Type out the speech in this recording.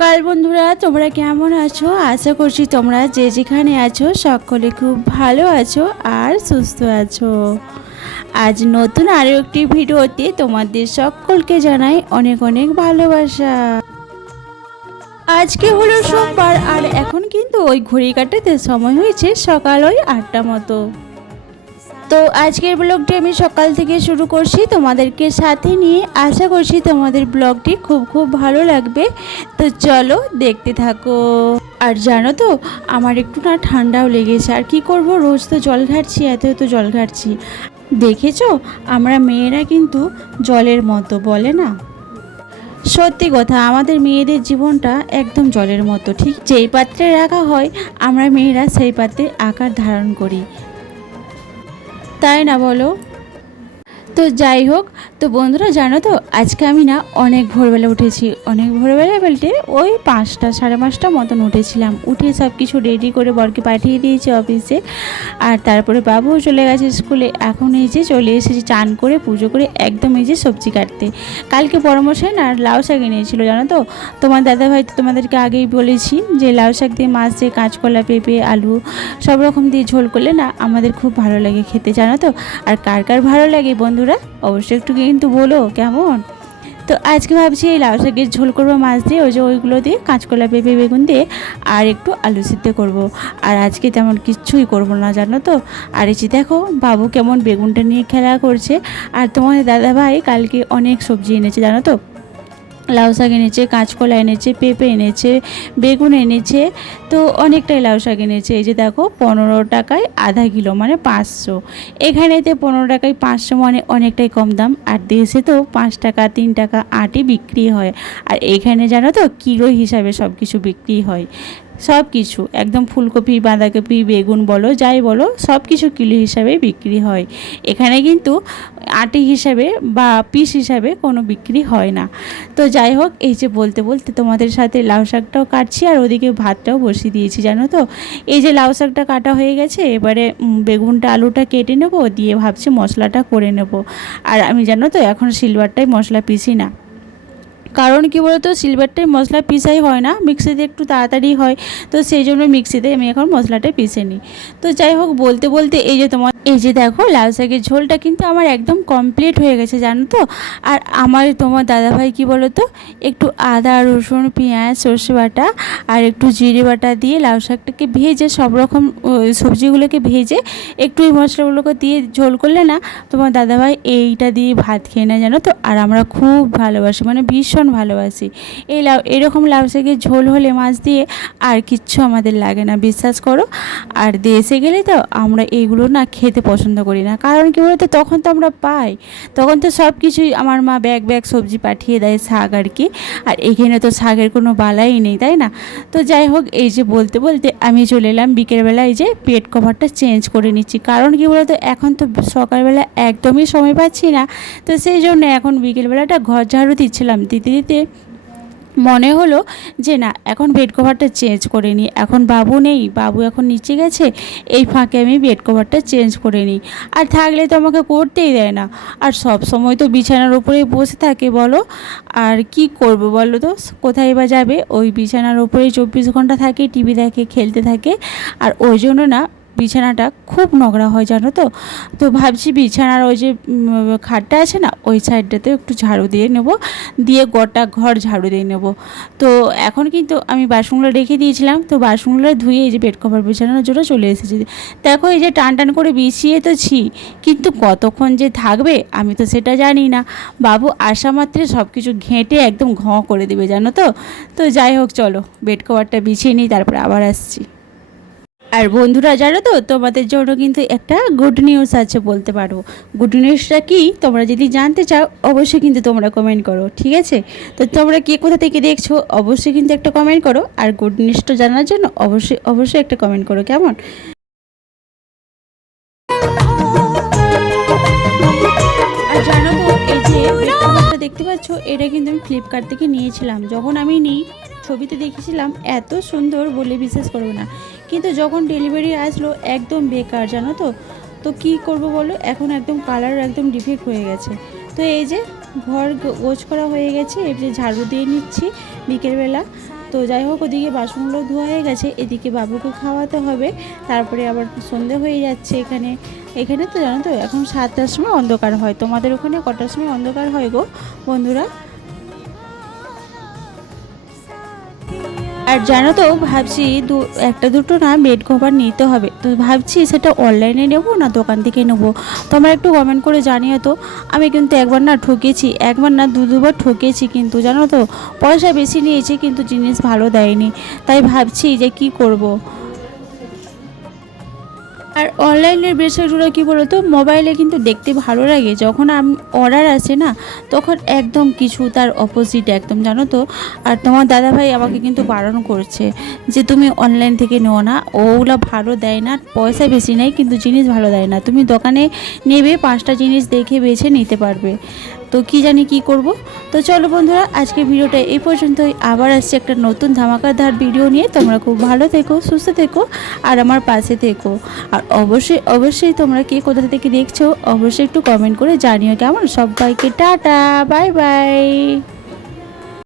সকাল বন্ধুরা, তোমরা কেমন আছো? আশা করছি তোমরা যে যেখানে আছো সকলে খুব ভালো আছো আর সুস্থ আছো। আজ নতুন আরও একটি ভিডিওতে তোমাদের সকলকে জানাই অনেক অনেক ভালোবাসা। আজকে হলো সোমবার আর এখন কিন্তু ওই ঘড়ি কাটাতে সময় হয়েছে সকাল ওই 8টা মতো। তো আজকের ব্লগটি আমি সকাল থেকে শুরু করছি তোমাদেরকে সাথে নিয়ে। আশা করছি তোমাদের ব্লগটি খুব খুব ভালো লাগবে। তো চলো দেখতে থাকো। আর জানো তো আমার একটু না ঠান্ডাও লেগেছে, আর কি করব, রোজ তো জল ঘাটছি, এত জল ঘাটছি। দেখেছো আমরা মেয়েরা কিন্তু জলের মতো, বলে না? সত্যি কথা, আমাদের মেয়েদের জীবনটা একদম জলের মতো। ঠিক যেই পাত্রে রাখা হয় আমরা মেয়েরা সেই পাত্রে আকার ধারণ করি, তাই না বলো? তো যাই হোক, তো বন্ধুরা জানো তো আজকে আমি না অনেক ভোরবেলা উঠেছি। অনেক ভোরবেলা বলতে ওই 5টা সাড়ে 5টা মতন উঠেছিলাম। উঠে সব কিছু রেডি করে বরকে পাঠিয়ে দিয়েছি অফিসে। আর তারপরে বাবুও চলে গেছে স্কুলে। এখন এই যে চলে এসেছি চান করে পুজো করে একদম এই যে সবজি কাটতে। কালকে পরামর্শে না লাউ শাক এনেছিল, জানো তো। তোমার দাদাভাই তো তোমাদেরকে আগেই বলেছি যে লাউ শাক দিয়ে মাছ দিয়ে কাঁচকলা পেঁপে আলু সব রকম দিয়ে ঝোল করলে না আমাদের খুব ভালো লাগে খেতে, জানো তো। আর কার কার ভালো লাগে বন্ধুরা অবশ্যই একটু কিন্তু বলো কেমন। তো আজকে ভাবছি এই লাউ শাকের ঝোল করবো মাছ দিয়ে, ওই যে ওইগুলো দিয়ে কাঁচকলা পেঁপে বেগুন দিয়ে আর একটু আলু সিদ্ধ করব। আর আজকে তেমন কিচ্ছুই করব না, জানো তো। আর এই যে দেখো বাবু কেমন বেগুনটা নিয়ে খেলা করছে। আর তোমাদের দাদাভাই কালকে অনেক সবজি এনেছে, জানো তো। লাউ শাক এনেছে, কাঁচকলা এনেছে, পেঁপে এনেছে, বেগুন এনেছে। তো অনেকটাই লাউ শাক এনেছে। এই যে দেখো 15 টাকায় আধা কিলো, মানে 500। এখানেতে 15 টাকায় 500 মানে অনেকটাই কম দাম। আর দেশে তো 5 টাকা 3 টাকা আটই বিক্রি হয়। আর এইখানে জানো তো কিলো হিসাবে সব কিছু বিক্রি হয়। সব কিছু একদম ফুলকপি বাঁধাকপি বেগুন বলো যাই বলো সব কিছু কিলো হিসাবে বিক্রি হয়। এখানে কিন্তু আটি হিসাবে বা পিস হিসাবে কোনো বিক্রি হয় না। তো যাই হোক, এই যে বলতে বলতে তোমাদের সাথে লাউ শাকটাও কাটছি আর ওদিকে ভাতটাও বসিয়ে দিয়েছি, জানো তো। এই যে লাউ শাকটা কাটা হয়ে গেছে, এবারে বেগুনটা আলুটা কেটে নেবো, দিয়ে ভাবছি মশলাটা করে নেব। আর আমি জানো তো এখন সিলভারটাই মশলা পিসি না। কারণ কি বলতো, সিলভারটাই মশলা পিসাই হয় না, মিক্সিতে একটু তাড়াতাড়ি হয়। তো সেই জন্য মিক্সিতে আমি এখন মশলাটাই পিষে নিই। তো যাই হোক, বলতে বলতে এই যে এই যে দেখো লাউ শাকের ঝোলটা কিন্তু আমার একদম কমপ্লিট হয়ে গেছে, জানো তো। আর আমার তোমার দাদাভাই কি বলো তো, একটু আদা রসুন পেঁয়াজ সর্ষে বাটা আর একটু জিরে বাটা দিয়ে লাউ শাকটাকে ভেজে সব রকম সবজিগুলোকে ভেজে একটু এই মশলাগুলোকে দিয়ে ঝোল করলে না তোমার দাদাভাই এইটা দিয়ে ভাত খেয়ে নেয়, জানো তো। আর আমরা খুব ভালোবাসি, মানে ভীষণ ভালোবাসি এই এরকম লাউ শাকের ঝোল হলে মাছ দিয়ে আর কিচ্ছু আমাদের লাগে না, বিশ্বাস করো। আর দেশে গেলে তো আমরা এইগুলো না খেতে পছন্দ করি না। কারণ কি বলতো, তখন তো আমরা পাই, তখন তো সব কিছুই আমার মা ব্যাগ ব্যাগ সবজি পাঠিয়ে দেয়, শাক আর কি। আর এখানে তো শাকের কোনো বালাই নেই, তাই না। তো যাই হোক, এই যে বলতে বলতে আমি চলে এলাম বিকেলবেলা, এই যে বেড কভারটা চেঞ্জ করে নিচ্ছি। কারণ কি বলতো, এখন তো সকালবেলা একদমই সময় পাচ্ছি না। তো সেই জন্য এখন বিকেলবেলাটা ঘর ঝাড়ু দিচ্ছিলাম, দিতে দিতে মনে হলো যে না এখন বেড কভারটা চেঞ্জ করে নিই। এখন বাবু নেই, বাবু এখন নিচে গেছে, এই ফাঁকে আমি বেড কভারটা চেঞ্জ করে নিই। আর থাকলে তো আমাকে করতেই দেয় না। আর সব সময় তো বিছানার উপরেই বসে থাকে বলো। আর কি করব বলো তো, কোথায় বা যাবে, ওই বিছানার উপরেই 24 ঘন্টা থাকে, টিভি দেখে খেলতে থাকে। আর ওই জন্য না বিছানাটা খুব নোংরা হয়, জানো তো। তো ভাবছি বিছানার ওই যে খাটটা আছে না, ওই সাইডটাতে একটু ঝাড়ু দিয়ে নেব, দিয়ে গোটা ঘর ঝাড়ু দিয়ে নেব। তো এখন কিন্তু আমি বাসনগুলো রেখে দিয়েছিলাম, তো বাসনগুলো ধুয়ে এই যে বেড কভার বিছানার জন্য চলে এসেছি। দেখো এই যে টান টান করে বিছিয়ে তো ছি, কিন্তু কতক্ষণ যে থাকবে আমি তো সেটা জানি না। বাবু আসা মাত্রে সব কিছু ঘেঁটে একদম ঘঁ করে দেবে, জানো তো। তো যাই হোক চলো বেড কভারটা বিছিয়ে নিই, তারপরে আবার আসছি। আর বন্ধুরা জানো তো, তোমাদের জন্য কিন্তু একটা গুড নিউজ আছে বলতে পারো। গুড নিউজটা কি তোমরা যদি জানতে চাও অবশ্যই কিন্তু তোমরা কমেন্ট করো, ঠিক আছে। তো তোমরা কে কোথা থেকে দেখছো অবশ্যই কিন্তু একটা কমেন্ট করো, আর গুড নিউজটা জানার জন্য অবশ্যই অবশ্যই একটা কমেন্ট করো, কেমন। আর জানো তো এই যে বেডকভারটা দেখতে পাচ্ছ, এটা কিন্তু আমি ফ্লিপকার্ট থেকে নিয়েছিলাম। যখন আমি নিই ছবিতে দেখেছিলাম এত সুন্দর বলে বিশ্বাস করবো না, কিন্তু যখন ডেলিভারি আসলো একদম বেকার, জানো তো। তো কী করব বলো, এখন একদম কালার একদম ডিফেক্ট হয়ে গেছে। তো এই যে ঘর গোছ করা হয়ে গেছে, এই যে ঝাড়ু দিয়ে নিচ্ছি বিকেলবেলা। তো যাই হোক, ওদিকে বাসনগুলো ধোয়া হয়ে গেছে, এদিকে বাবুকে খাওয়াতে হবে, তারপরে আবার সন্ধে হয়ে যাচ্ছে। এখানে তো জানো তো এখন 7টার সময় অন্ধকার হয়। তোমাদের ওখানে কটার সময় অন্ধকার হয় গো বন্ধুরা? আর জানো তো ভাবছি একটা দুটো না বেড কভার নিতে হবে, তো ভাবছি সেটা অনলাইনে নেবো না দোকান থেকে নেবো। তোমরা একটু কমেন্ট করে জানিও তো। আমি কিন্তু একবার না ঠকেছি, একবার না দুবার ঠকেছি, কিন্তু জানো তো পয়সা বেশি নিয়েছি কিন্তু জিনিস ভালো দেয়নি। তাই ভাবছি যে কি করব। আর অনলাইনের বিষয়গুলো কী বলো তো, মোবাইলে কিন্তু দেখতে ভালো লাগে, যখন অর্ডার আসে না তখন একদম কিছু তার অপোজিট একদম, জানো তো। আর তোমার দাদাভাই আমাকে কিন্তু বারণ করছে যে তুমি অনলাইন থেকে নেও না, ওগুলো ভালো দেয় না, পয়সা বেশি নেয় কিন্তু জিনিস ভালো দেয় না। তুমি দোকানে নেবে 5টা জিনিস দেখে বেছে নিতে পারবে। তো কি জানি কি করব। তো চলো বন্ধুরা, আজকে ভিডিওটা এই পর্যন্তই। আবার আসছে একটা নতুন ধামাকাদার ভিডিও নিয়ে। তোমরা খুব ভালো থেকো, সুস্থ থেকো, আর আমার পাশে থেকো। আর অবশ্যই তোমরা কে কোথা থেকে দেখছো অবশ্যই একটু কমেন্ট করে জানিও কেমন। সবাইকে টাটা, বাই বাই।